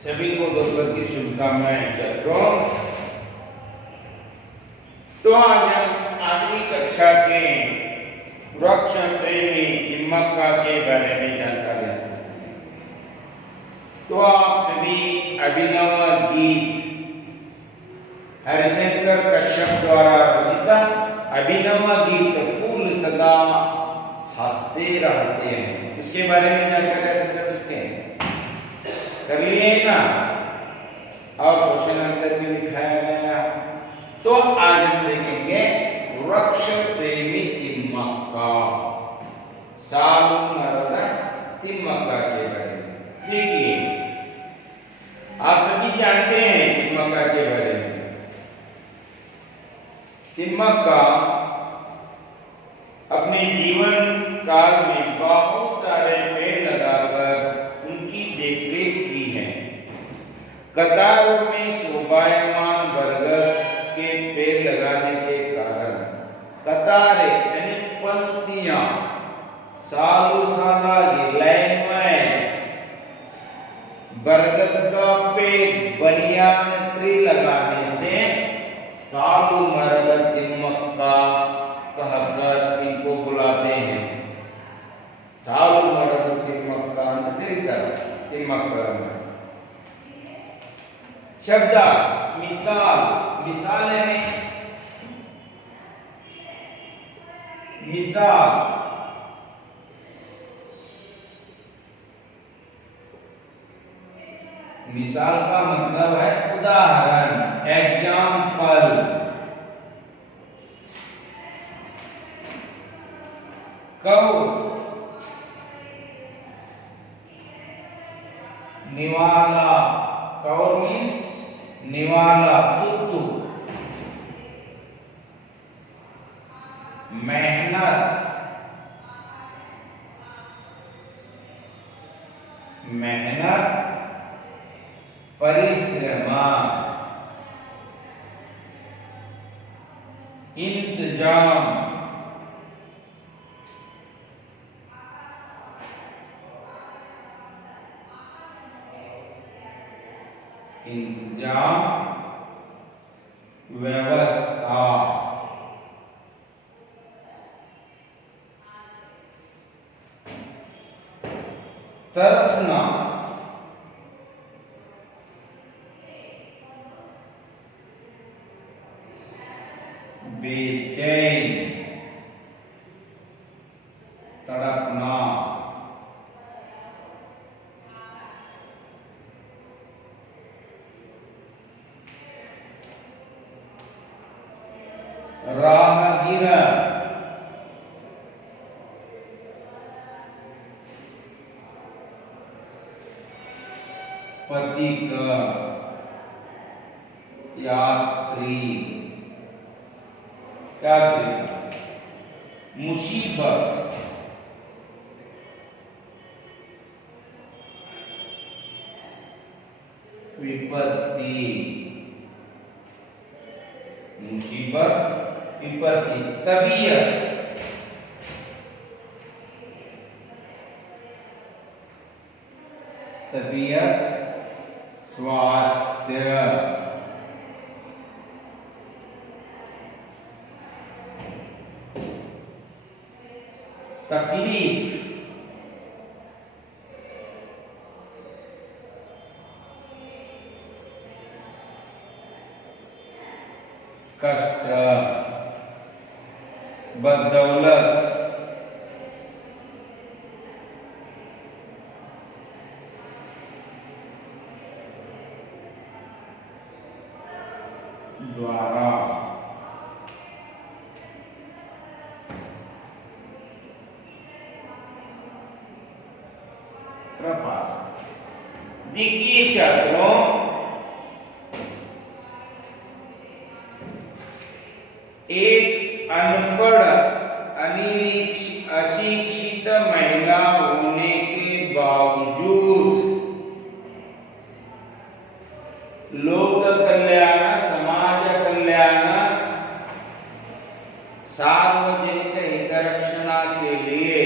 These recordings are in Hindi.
सभी को दोपहर की शुभकामनाएं। छात्रों, तो आज हम 8वीं कक्षा के वृक्ष प्रेमी तिम्मक्का के बारे में जानकारी हासिल करेंगे। तो आप सभी अभिनव गीत हरिशंकर कश्यप द्वारा रचित अभिनव गीत फूल सदा हंसते रहते हैं, उसके बारे में जानकारी हासिल कर चुके हैं, कर लिए ना, और क्वेश्चन आंसर भी लिखाया गया। तो आज हम देखेंगे वृक्ष प्रेमी तिम्मक्का, सालू मरद तिम्मक्का के बारे में। देखिए, आप सभी जानते हैं तिम्मक्का के बारे में। तिम्मक्का अपने जीवन काल में बहुत सारे पेड़ लगाकर उनकी देखरेख की है। कतारों में शोभायमान बरगद के पेड़ लगाने के कारण कतारें यानी पंक्तियां सालों साल लाइन वाइज बरगद का पेड़ बनियान ट्री लगाने से सालू मरद तिम्मक्का कहकर इनको बुलाते हैं। सालू मरद तिम्मक्का तिम्मक्का शब्द मिसाल, मिसाल है मिसाल, मिसाल का मतलब है उदाहरण, एग्जाम्पल। कौ निवाला, कौर मीन्स निवाला, तुत्तु। मेहनत, मेहनत परिश्रम। इंतजाम, इंतजाम व्यवस्था। तरसना, बेचैन, तड़पना। राहगीर, पथिक, यात्री, यात्री। मुसीबत, विपत्ति, मुसीबत विपत्ति। तबीयत, तबीयत स्वास्थ्य। तकलीफ, कष्ट। बदौलत, द्वारा। कृपा से। देखिए छात्रों, एक अनपढ़ अशिक्षित महिला होने के बावजूद लोक कल्याण, समाज कल्याण, सार्वजनिक हितरक्षणा के लिए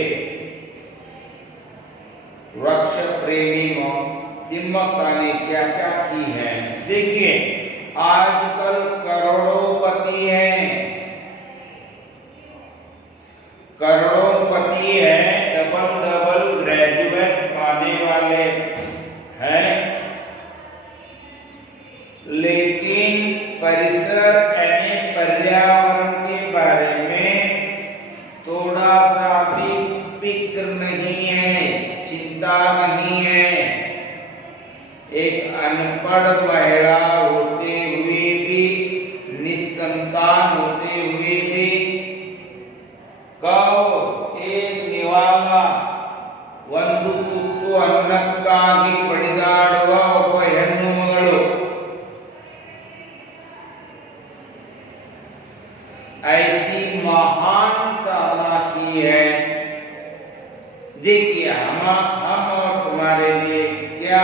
वृक्ष प्रेमी तिम्मक्का ने क्या क्या की है। देखिए, आजकल करोड़ोंपति हैं, करोड़ोंपति है, डबल डबल ग्रेजुएट पाने वाले हैं, लेकिन परिसर यानी पर्यावरण के बारे में थोड़ा सा भी फिक्र नहीं है, चिंता नहीं है। एक अनपढ़ महिला होते हुए भी, निसंतान होते हुए भी, एक निवाला ಒಂದು ತುತ್ತು ಅನ್ನಕ್ಕಾಗಿ ಬಡಿದಾಡುವ ಒಬ್ಬ ಹೆಣ್ಣು ಮಗಳು ऐसी महान साधना की है। देखिए, हम और तुम्हारे लिए क्या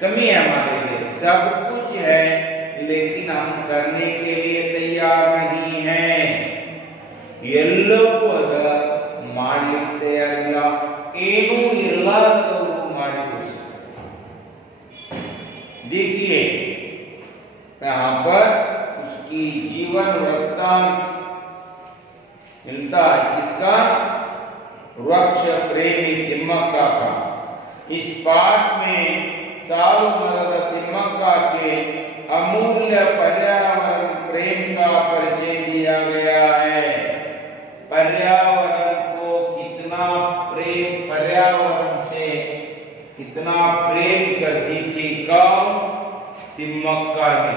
कमी है? हमारे लिए सब कुछ है, लेकिन हम करने के लिए तैयार नहीं हैं। ಎಲ್ಲವೂ ಅದ ಮಾಡಲಿಕ್ಕೆ ತಯಾರಿಲ್ಲ, ಏನೂ ಇಲ್ಲದವರು ಮಾಡಿ ತೋರಿಸ್ತಾರೆ। देखिए, यहाँ पर उसकी जीवन वृत्तांत मिलता है, किसका? वृक्ष प्रेमी तिम्मक्का का। इस पाठ में सालु मರದ तिम्मक्का के अमूल्य पर्यावरण प्रेम का परिचय दिया गया है। पर्यावरण को कितना प्रेम, पर्यावरण से कितना प्रेम करती थी कौन? तिम्मक्का ने।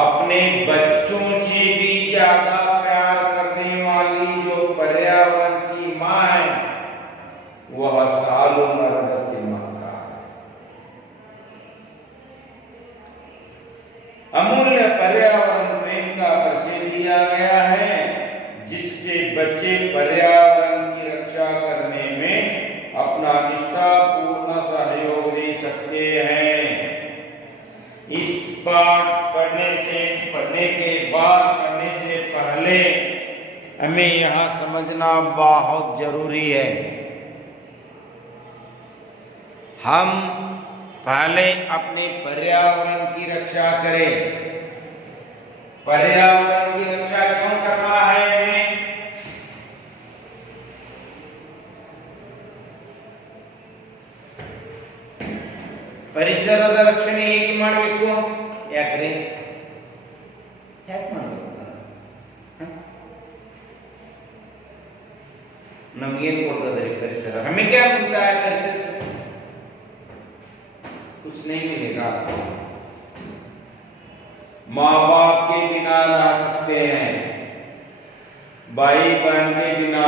अपने बच्चों से भी ज्यादा प्यार करने वाली जो पर्यावरण की मां है, वह सालु मರದ तिम्मक्का। अमूल्य पर्यावरण प्रेम का परिचय दिया गया है, जिससे बच्चे पर्यावरण की रक्षा करने में अपना निष्ठापूर्ण सहयोग दे सकते हैं। इस पाठ पढ़ने के बाद, पढ़ने से पहले हमें यहाँ समझना बहुत जरूरी है। हम पहले अपने पर्यावरण की रक्षा करें। पर्यावरण की रक्षा क्यों करना है हमें? ಪರಿಸರದ ರಕ್ಷಣೆ ಹೇಗೆ ಮಾಡಬೇಕು? ಯಾಕ್ರಿ ಯಾಕೆ ಮಾಡಬೇಕು? ನಮಗೇನು ಕೊಡ್ತದ್ರಿ ಪರಿಸರ? हमें क्या मिलता है परिसर से? कुछ नहीं मिलेगा। माँ बाप के बिना रह सकते हैं, भाई बहन के बिना,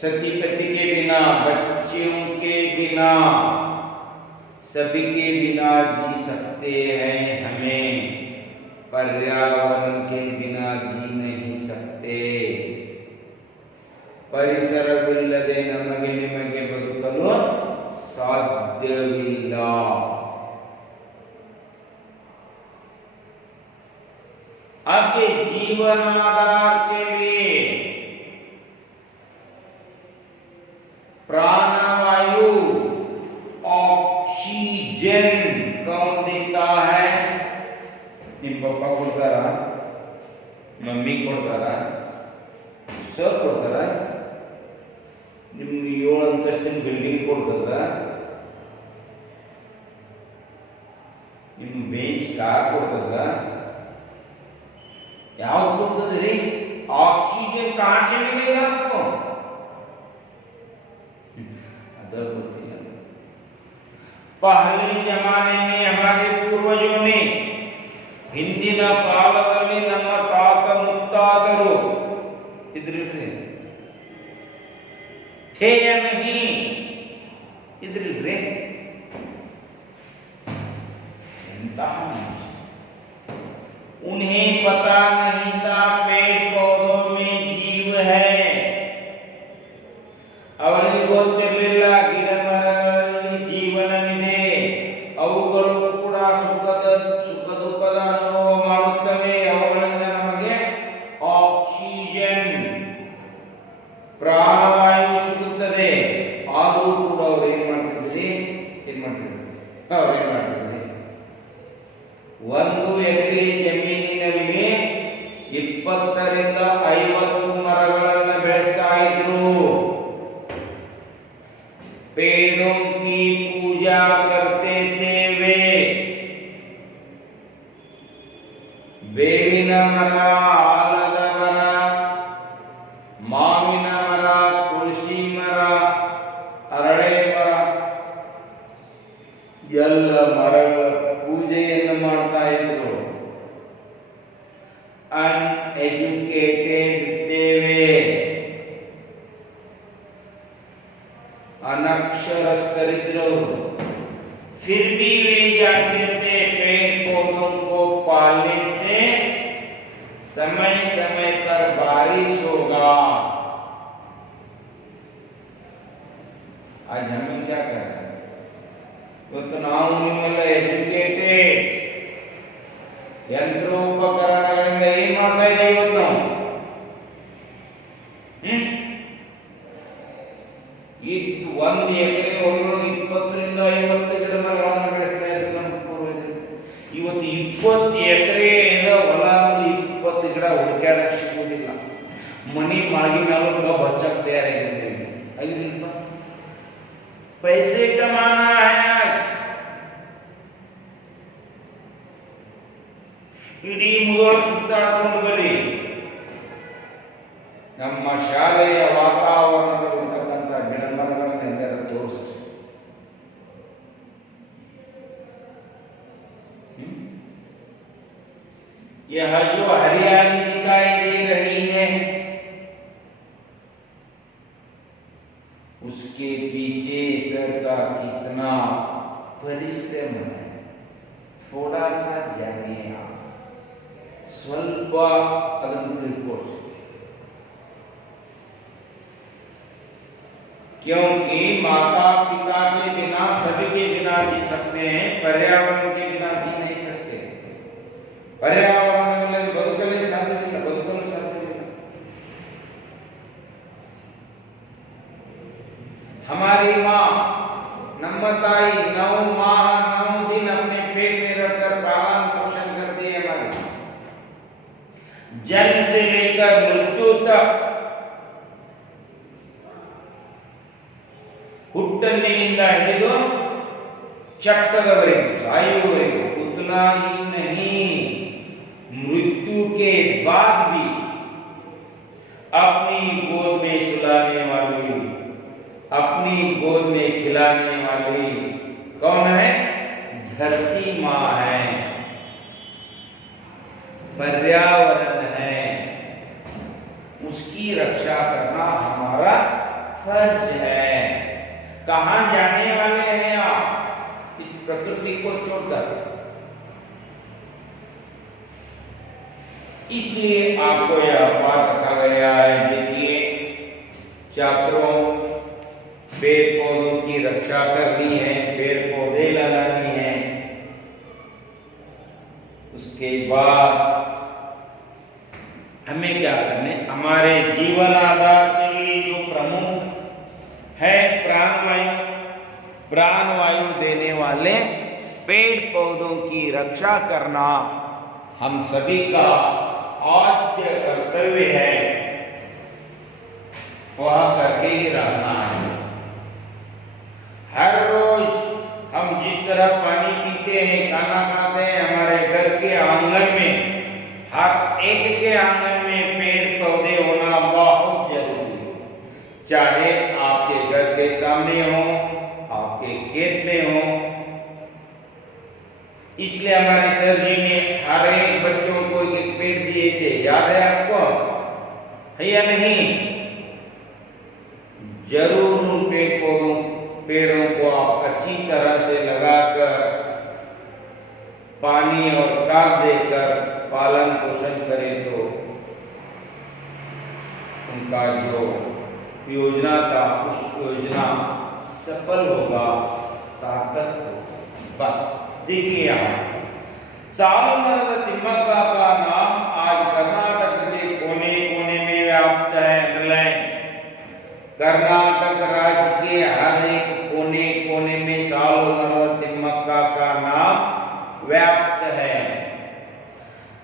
सती पति के बिना, बच्चों के बिना, सभी के बिना जी सकते हैं। हमें पर्यावरण के बिना जी नहीं सकते। ಪರಿಸರವಿಲ್ಲದೆ ನಮಗೆ ನಿಮಗೆ ಬದುಕಲು ಸಾಧ್ಯವಿಲ್ಲ। आपके जीवन आधार के लिए प्राणवायु, ऑक्सीजन कौन देता है? ನಿಮ್ಮ ಪಪ್ಪ ಕೊಡ್ತಾರ, ಮಮ್ಮಿ ಕೊಡ್ತಾರ, ಸರ್ ಕೊಡ್ತಾರ, ನಿಮ್ಗೆ 7 ಅಂತಸ್ತಿನ ಬಿಲ್ಡಿಂಗ್ ಕೊಡ್ತದ, ನಿಮ್ಮ ಬೆಂಚ್ ಕಾರ್ ಕೊಡ್ತದ, ಯಾವ್ದು ಕೊಡ್ತದ್ರಿ? ऑक्सीजन कहां से मिलेगा आपको? अदर होती है। पहले जमाने में हमारे पूर्वजों ने, ಹಿಂದಿನ ಕಾಲದಲ್ಲಿ ನಮ್ಮ ತಾತ ಮುತ್ತಾತರು ಇದ್ರಿಲ್ರಿ, थे या नहीं? ಇದ್ರಿಲ್ರಿ। ಎಂತಹ उन्हें पता नहीं था पेड़ पौधों में जीव है। ಅವರಿಗೆ ಗೊತ್ತಿರಲಿಲ್ಲ ಗಿಡ ಮರಗಳಲ್ಲಿ ಜೀವನವಿದೆ, ಅವುಗಳು ಕೂಡ ಸುಖ ದುಃಖದ ಅನುಭವ ಮಾಡುತ್ತವೆ, ಅವುಗಳಿಂದ ನಮಗೆ ಆಕ್ಸಿಜನ್, ಪ್ರಾಣವಾಯು ಸಿಗುತ್ತದೆ। 1 ಎಕರೆ ಜಮೀನಿನಲ್ಲಿ 20 ರಿಂದ 50 ಮರಗಳನ್ನು ಬೆಳೆಸ್ತಾ ಇದ್ರು. पेड़ों की पूजा करते थे वे. ಬೇವಿನ ಮರ, ಆಲದ ಮರ, ಮಾವಿನ ಮರ, ತುಳಸಿ ಮರ, ಅರಳೆ ಮರ ಎಲ್ಲ ಮರಗಳ ಪೂಜೆಯನ್ನು ಮಾಡ್ತಾ ಇದ್ರು. ಅನ್ಎಜುಕೇಟೆಡ್ ದೇವೆ, अनक्षरस्थ, फिर भी वे जानते थे पेड़ पौधों को पालने से समय समय पर बारिश होगा. आज हमें क्या कर रहे हैं? ಇವತ್ತು ನಾವು ನೀವೆಲ್ಲ ಎಜುಕೇಟೆಡ್, ಯಂತ್ರೋಪಕರಣಗಳಿಂದ ಏನ್ ಮಾಡ್ತಾ ಇದ್ದೀವಿ ಇವತ್ತು ನಾವು? ಇದು 1 ಎಕರೆ ಒಳಗೆ 20 ರಿಂದ 50 ಗಿಡ ಮರಗಳನ್ನು ಬೆಳೆಸ್ತಾ ಇದ್ರು ನಮ್ಮ ಪೂರ್ವಜರು. ಇವತ್ತು 20 ಎಕರೆ ಹೊಲ 20 ಗಿಡ ಹುಡುಕಾಡಕ್ಕೆ ಸಿಗುವುದಿಲ್ಲ. ಮನಿ ಮಾಗಿ ಮೇಲೆ ಬಚ್ಚಕ್ ತಯಾರಾಗಿದ್ದೇವೆ. ಆಗಿಲ್ಲ, पैसे कमाना है आज. ಇಡೀ ಮುಗೋಳ ಸುತ್ತಾಡ್ಕೊಂಡು ಬರಿ. ನಮ್ಮ ಶಾಲೆಯ ವಾತಾವರಣದಲ್ಲಿರ್ತಕ್ಕಂಥ ಗಿಡ ಮರಗಳನ್ನೆಲ್ಲರೂ ತೋರಿಸಿ. यह जो हरियाली दिखाई दे रही है, उसके पीछे ईश्वर का कितना परिश्रम है. थोड़ा सा जानिए आप, स्वल्प ಅದನ್ನು ತಿಳ್ಕೊಳ್ಳಿ. क्योंकि माता पिता के बिना सभी के बिना जी सकते हैं, पर्यावरण के बिना जी नहीं सकते. पर्यावरणವಿಲ್ಲದೆ ಬದುಕಲು ಸಾಧ್ಯವಿಲ್ಲ. हमारी माँ, नम्मा ताई 9 माह 9 दिन अपने पेट में रखकर पालन पोषण करती है. हमारी जन्म से लेकर मृत्यु तक, ಹುಟ್ಟಂದಿನಿಂದ ಹಿಡಿದು ಚಟ್ಟದವರೆಗೂ, ಸಾಯುವವರೆಗೂ. उतना ही नहीं, मृत्यु के बाद भी अपनी गोद में सुलाने वाली, अपनी गोद में खिलाने वाली कौन है? धरती माँ है, पर्यावरण है. उसकी रक्षा करना हमारा फर्ज है. कहां जाने वाले हैं आप इस प्रकृति को छोड़कर? इसलिए आपको यह पाठ रखा गया है. देखिए छात्रों, पेड़ पौधों की रक्षा करनी है, पेड़ पौधे लगानी है. उसके बाद हमें क्या करने? हमारे जीवन आधार के लिए जो प्रमुख है प्राण वायु देने वाले पेड़ पौधों की रक्षा करना हम सभी का आद्य कर्तव्य है. वह करके ही रहना है. हर रोज हम जिस तरह पानी पीते हैं, खाना खाते हैं, हमारे घर के आंगन में, हर एक के आंगन में पेड़ पौधे होना बहुत जरूरी है. चाहे आपके घर के सामने हो, आपके खेत में हो. इसलिए हमारे सर जी ने हर एक बच्चों को एक पेड़ दिए थे. याद है आपको? है या नहीं? जरूर उन पेड़ों को आप अच्छी तरह से लगाकर, पानी और खाद देकर पालन पोषण करें तो उनका जो योजना था उस योजना सफल होगा, सार्थक होगा. बस देखिए यहाँ सालुमರದ ತಿಮ್ಮಕ್ಕ का नाम आज कर्नाटक के कोने कोने में व्याप्त है. अंडरलाइन. कर्नाटक राज्य के हर एक कोने कोने में सालुमರದ ತಿಮ್ಮಕ್ಕ का नाम व्याप्त है.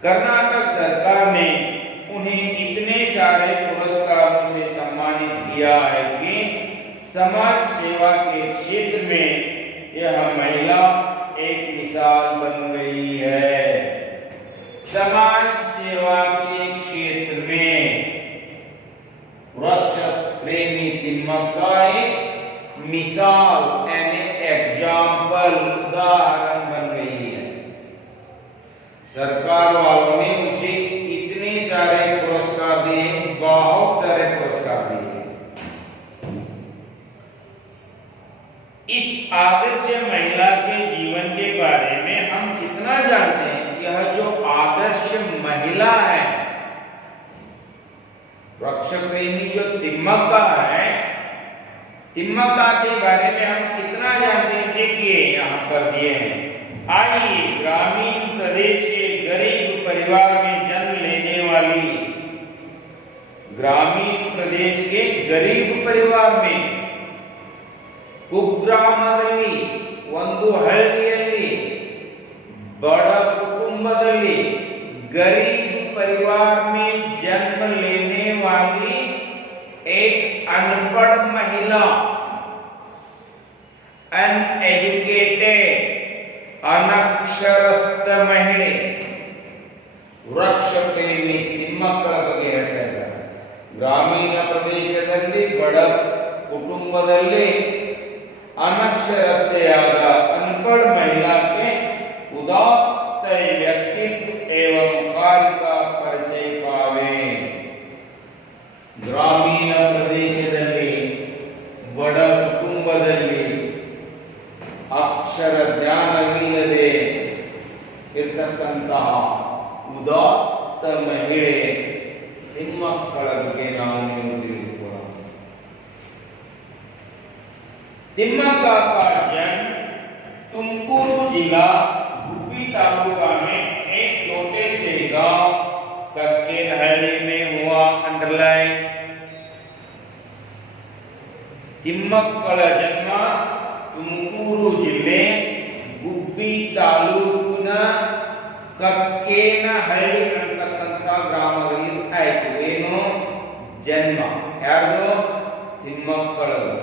कर्नाटक सरकार ने उन्हें इतने सारे पुरस्कारों से सम्मानित किया है कि समाज सेवा के क्षेत्र में यह महिला एक मिसाल बन गई है। समाज सेवा के क्षेत्र में वृक्ष प्रेमी तिम्मक्का एक मिसाल यानी एग्जाम्पल उदाहरण बन गई है। सरकार वालों ने उसे इतने सारे पुरस्कार दिए, बहुत सारे पुरस्कार दिए। इस आदर्श महिला के जीवन के बारे में हम कितना जानते हैं? यह जो आदर्श महिला है, वृक्ष प्रेमी जो तिम्मक्का है, तिम्मक्का के बारे में हम कितना जानते हैं? देखिए यहाँ पर दिए हैं। आइए ग्रामीण प्रदेश के गरीब परिवार में जन्म लेने वाली, ग्रामीण प्रदेश के गरीब परिवार में ಕುಗ್ರಾಮದಲ್ಲಿ ಒಂದು ಹಳ್ಳಿಯಲ್ಲಿ बड़ कुटुंबದಲ್ಲಿ गरीब परिवार में जन्म लेने वाली एक अनपढ़ महिला, अनएजुकेटेड अनक्षरस्ಥ ಮಹಿಳೆ ವೃಕ್ಷ ಪ್ರೇಮಿ ತಿಮ್ಮಕ್ಕಳ ಬಗ್ಗೆ ಹೇಳ್ತಾ ಇದ್ದಾರೆ। ಗ್ರಾಮೀಣ ಪ್ರದೇಶದಲ್ಲಿ ಬಡ ಕುಟುಂಬದಲ್ಲಿ अनक्षरस्थियाद अनपढ़ महिला के उदात्त व्यक्तित्व एवं कार्य का परिचय पावे। ग्रामीण प्रदेशದಲ್ಲಿ ಬಡ ಕುಟುಂಬದಲ್ಲಿ ಅಕ್ಷರ ಜ್ಞಾನವಿಲ್ಲದೆ ಇರತಕ್ಕಂತಹ ಉದಾತ್ತ ಮಹಿಳೆ ತಿಮ್ಮಕ್ಕಳ ಬಗ್ಗೆ ನಾವು ತಿಳಿದುಕೊಳ್ಳೋಣ। तिम्मक्का का जन्म तुमकुरू जिला गुब्बी तालुका में एक छोटे से गांव कक्केनहಳ್ಳಿ में हुआ। अंडरलाइन। ತಿಮ್ಮಕ್ಕಳ ಜನ್ಮ ತುಮಕೂರು ಜಿಲ್ಲೆ ಗುಬ್ಬಿ ತಾಲೂಕಿನ ಕಕ್ಕೇನಹಳ್ಳಿ ಅಂತಕ್ಕಂಥ ಗ್ರಾಮದಲ್ಲಿ ಆಯಿತು। ಏನು ಜನ್ಮ? ಯಾರ್ದು? ತಿಮ್ಮಕ್ಕಳದು।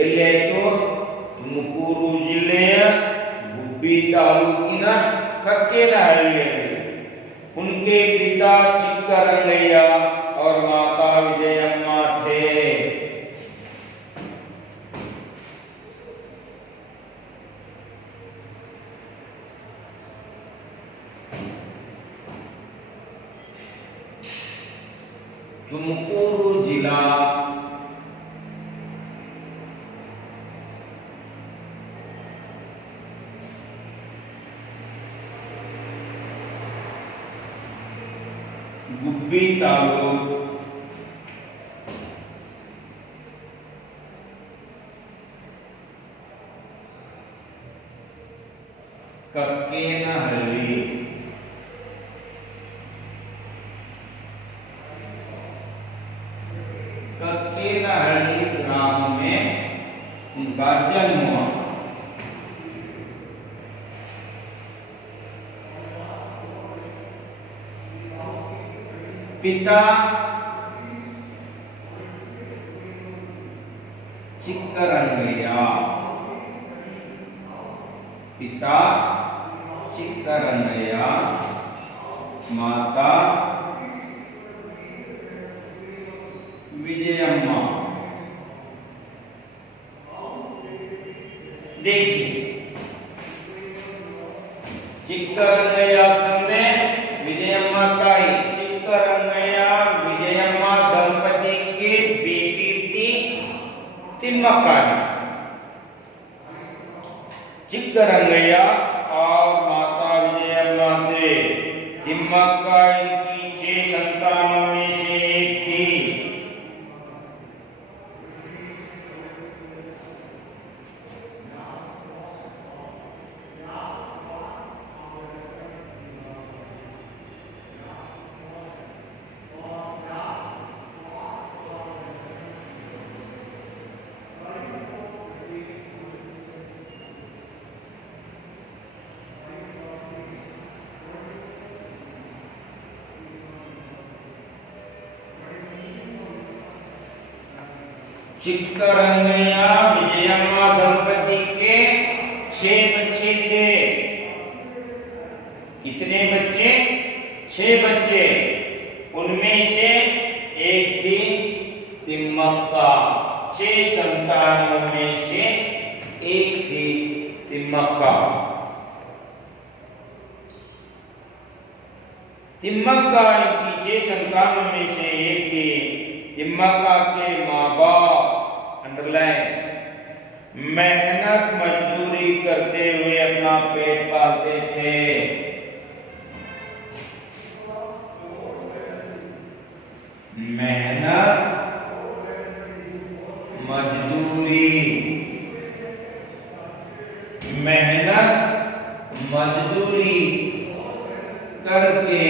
ಎಲ್ಲಿ ಆಯಿತು? ತುಮಕೂರು ಜಿಲ್ಲೆಯ ಗುಬ್ಬಿ ತಾಲೂಕಿನ ಕಕ್ಕೇನಹಳ್ಳಿಯಲ್ಲಿ। उनके पिता चिक्करंगಯ್ಯ और माता विजयम्मा थे। तुमकूरू जिला गुब्बी तालुक कक्केनहಳ್ಳಿ कक्केनहಳ್ಳಿ ग्राम में उनका जन्म हुआ। पिता चिक्करंगಯ್ಯ, पिता चिक्करंगಯ್ಯ, माता विजयम्मा। देखिए चिक्करंगಯ್ಯ ತಂದೆ, विजयम्मा ताई। चिक्करंगಯ್ಯ विजयम्मा दंपति की बेटी थी तिम्मक्का। चिक्करंगಯ್ಯ और माता विजयम्मा थे। तिम्मक्का इनकी 6 संतानों में से एक थी। चिक्करंगैया विजयम्मा दंपति के 6 बच्चे थे। कितने बच्चे? 6 बच्चे। उनमें से एक थी तिम्मक्का। 6 संतानों में से एक थी तिम्मक्का। तिम्मक्का की 6 संतानों में से एक थी। तिम्मक्का के माँ बाप अंडरलाइन मेहनत मजदूरी करते हुए अपना पेट पालते थे। मेहनत मजदूरी करके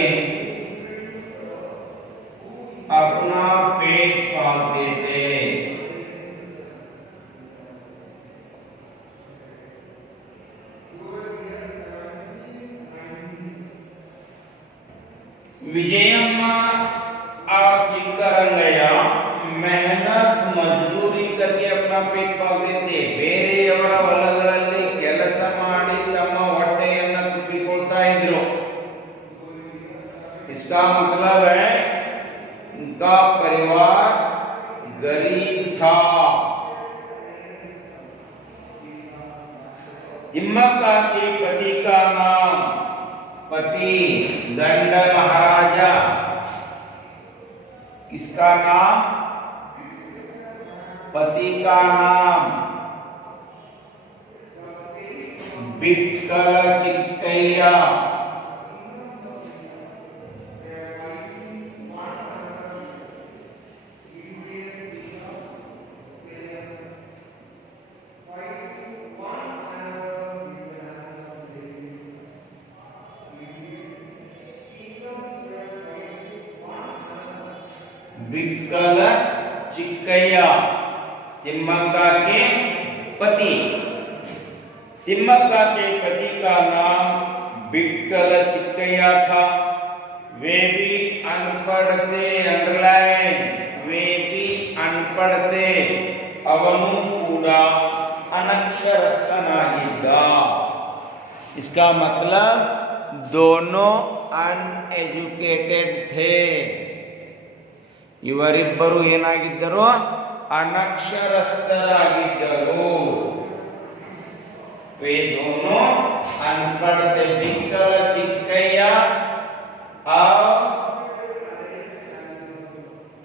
अपना पेट पालते थे। विजयम्मा और चिक्करंगैया मेहनत मजदूरी करके अपना पेट पालते थे। ಬೇರೆಯವರ ಹೊಲಗಳಲ್ಲಿ ಕೆಲಸ ಮಾಡಿ ತಮ್ಮ ಹೊಟ್ಟೆಯನ್ನು ತುಂಬಿಕೊಳ್ತಾ ಇದ್ರು। इसका मतलब है उनका परिवार गरीब था। तिम्मक्का के पति का नाम पति दंड महाराजा। किसका नाम? पति का नाम बिक्कल चिक्कैया। बिक्कल चिक्कैया तिम्मक्का के पति। तिम्मक्का के पति का नाम बिक्कल चिक्कैया था। वे भी अनपढ़ थे। अंडरलाइन, वे भी अनपढ़ थे। ಅವನು ಕೂಡ अनक्षरस्थनागिದ್ದ। इसका मतलब दोनों अनएजुकेटेड थे। ಇವರಿಬ್ಬರು ಏನಾಗಿದ್ದರು? अनक्षरस्थरागिದ್ದರು। वे दोनों अनपढ़ थे। बिक्कल चिक्कैया और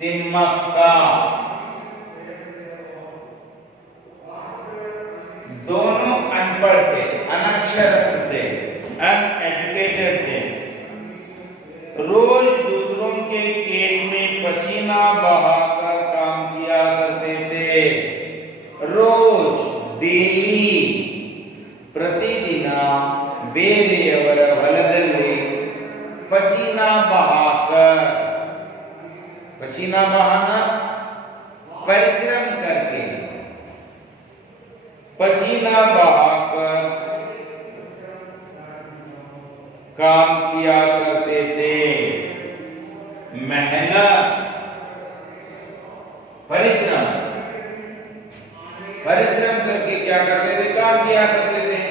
तिम्मक्का दोनों अनपढ़ थे, अनक्षरस्थ थे, अनएजुकेटेड थे। रोज दूसरों के खेत में पसीना बहाकर काम किया करते थे। रोज, डेली, प्रतिदिನ ಬೇರೆಯವರ ಹೊಲದಲ್ಲಿ पसीना बहाकर, पसीना बहाना परिश्रम करके, पसीना बहाकर काम किया करते थे। मेहनत, परिश्रम, परिश्रम करके क्या करते थे? काम किया करते थे।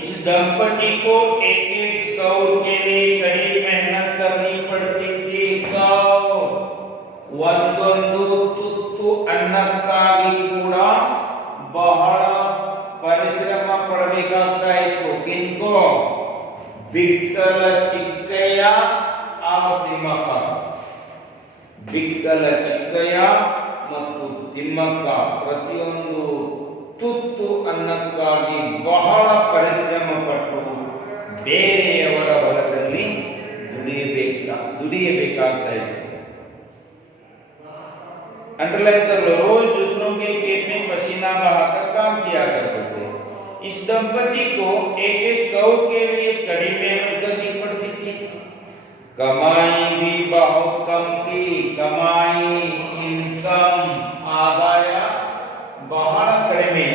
इस दंपति को एक एक कौर के लिए कड़ी मेहनत करनी पड़ती थी। कौर ಒಂದೊಂದು ತುತ್ತು ಅನ್ನಕ್ಕಾಗಿ ಕೂಡ ಬಹಳ ಪರಿಶ್ರಮ ಪಡಬೇಕಾಗ್ತಾ ಇತ್ತು। किनको? बिक्कल चिक्कैया और तिम्मक्का। बिक्कल चिक्कैया ಮತ್ತು ತಿಮ್ಮಕ್ಕ ಪ್ರತಿಯೊಂದು ತುತ್ತು ಅನ್ನಕ್ಕಾಗಿ ಬಹಳ ಪರಿಶ್ರಮ ಪಟ್ಟು ಬೇರೆಯವರ ಹೊಲದಲ್ಲಿ ದುಡಿಯಬೇಕಾಗ್ತಾ ಇತ್ತು। अंडरलाइन कर लो, रोज दूसरों के खेत में पसीना बहाकर काम किया करते थे। इस दंपति को एक एक गौ के लिए कड़ी मेहनत करनी पड़ती थी। कमाई भी बहुत कम थी। कमाई, इनकम, आदाय बहಳ कड़मे।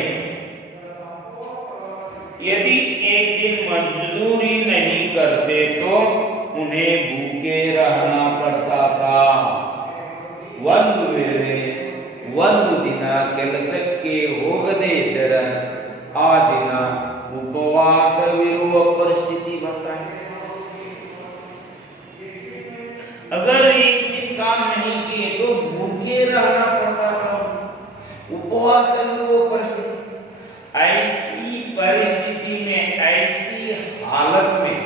यदि एक दिन मजदूरी नहीं करते तो उन्हें भूखे रहना पड़ता था। ಒಂದು ವೇಳೆ ಒಂದು ದಿನ ಕೆಲಸಕ್ಕೆ ಹೋಗದೇ ಇದ್ದರೆ ಆ ದಿನ उपवासविರುವ परिस्थिति बढ़ता है। अगर एक दिन काम नहीं किए तो भूखे रहना पड़ता था। उपवासविರುವ परिस्थिति, ऐसी परिस्थिति में, ऐसी हालत में,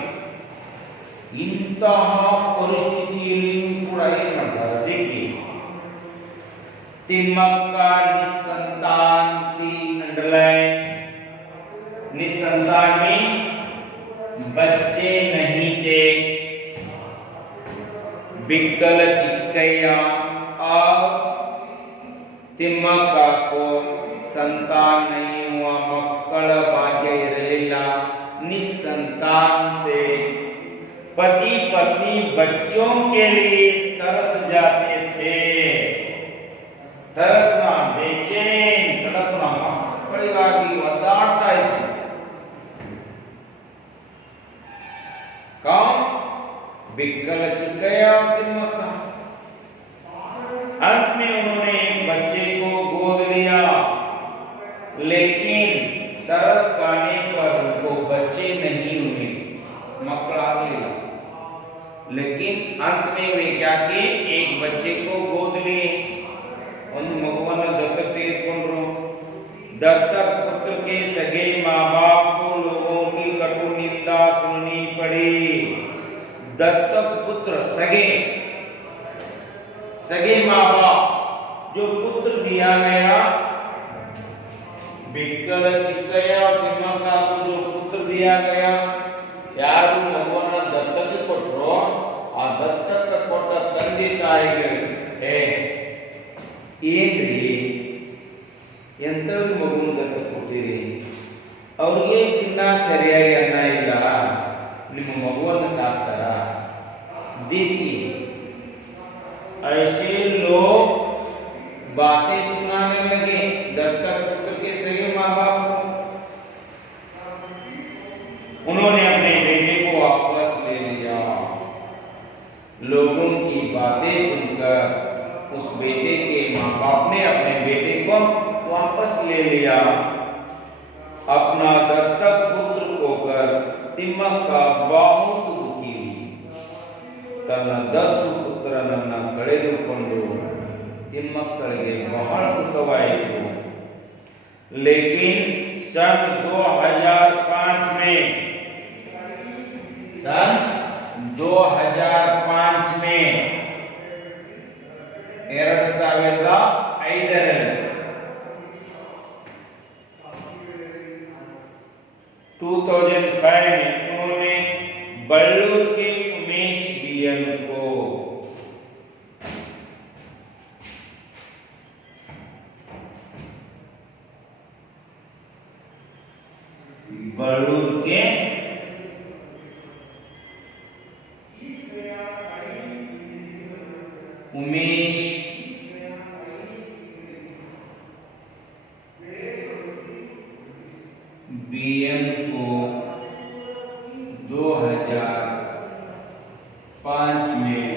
इंತಹ ಪರಿಸ್ಥಿತಿಯಲ್ಲಿ ಕೂಡ ಏನು ಮಾಡ್ತಾರೆ देखिए, तिम्मक्क निसंतान अंडरलाइन, निसंतान मीन्स बच्चे नहीं थे। बिक्कल चिक्कಯ್ಯ और तिम्मक्क को संतान नहीं हुआ, मक्कल भाग्य इरलिಲ್ಲ, निसंतान थे। पति पत्नी बच्चों के लिए तरस जाते थे। तरसना, बेचैन, तड़पना, ಮಕ್ಕಳಿಗಾಗಿ ಒದ್ದಾಡ್ತಾ ಇತ್ತು। कौन? बिक्कल चिक्कಯ್ಯ और तिम्मक्क। अंत में उन्होंने एक बच्चे को गोद लिया, लेकिन तरस खाने पर उनको बच्चे नहीं हुए, मक्कल आ गया। लेकिन अंत में वे क्या किए, एक बच्चे को गोद लिए, ಒಂದು ಮಗುವನ್ನು ದತ್ತक ತೆಗೆದುಕೊಂಡರು। दत्तक पुत्र के सगे माँ बाप को लोगों की कटु निंदा सुननी पड़ी। दत्तक पुत्र सगे, सगे माँ बाप जो पुत्र दिया गया, बिक्कल चिक्कಯ್ಯ और तिम्मक्क को जो पुत्र दिया गया, ಯಾರು ಮಗುವನ್ನ ದತ್ತಕ್ಕೆ ಕೊಟ್ಟರೋ ಆ ದತ್ತಕ್ಕೆ ಕೊಟ್ಟ ತಂದೆ ತಾಯಿಗಳಿಗೆ ಏನ್ರಿ ಎಂತವ್ರಿಗೆ ಮಗುನ ದತ್ತು ಕೊಟ್ಟಿರಿ, ಅವ್ರಿಗೆ ತಿನ್ನಕ್ಕೆ ಸರಿಯಾಗಿ ಅನ್ನ ಇಲ್ಲ, ನಿಮ್ಮ ಮಗುವನ್ನು ಸಾಕ್ತಾರ? देखिए, ऐसे लोग बातें सुनाने लगे दत्तक पुत्र के सगे माँ बाप को। उन्होंने अपने बेटे को वापस ले लिया। लोगों की बातें सुनकर उस बेटे के माँ बाप ने अपने बेटे को वापस ले लिया। अपना दत्तक पुत्र होकर तिम्मक्क बहुत दुखी हुई। ತನ್ನ ದತ್ತು ಪುತ್ರನನ್ನ ಕಳೆದುಕೊಂಡು ತಿಮ್ಮಕ್ಕಳಿಗೆ ಬಹಳ ದುಃಖವಾಯಿತು। लेकिन सन 2005 में, सन 2005 में 2005 में उन्होंने बल्लूर के उमेश बीएन को बल्लूर के उमेश बीएन को 2005 में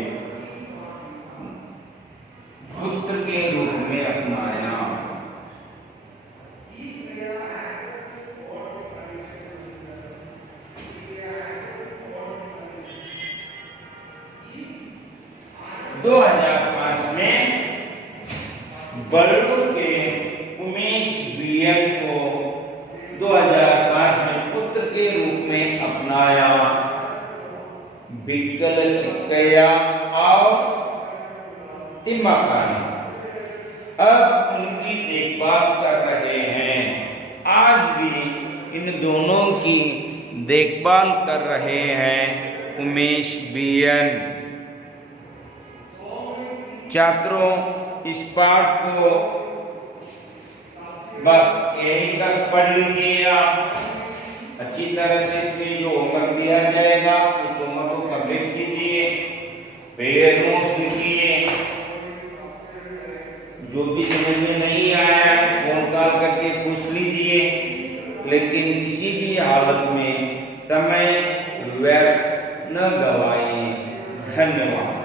पुत्र के रूप में अपनाया। बल्लूर के उमेश बीएन को 2005 में पुत्र के रूप में अपनाया। बिक्कल चिक्कಯ್ಯ और तिम्मक्क अब उनकी देखभाल कर रहे हैं। आज भी इन दोनों की देखभाल कर रहे हैं उमेश बीएन। छात्रों, इस पाठ को बस यही तक पढ़ लीजिए। आप अच्छी तरह से इसमें जो होमवर्क दिया जाएगा उस होमवर्क को कंप्लीट कीजिए, पेयर नोट्स लिखिए। जो भी समझ में नहीं आया फोन कॉल करके पूछ लीजिए, लेकिन किसी भी हालत में समय व्यर्थ न गवाइए। धन्यवाद।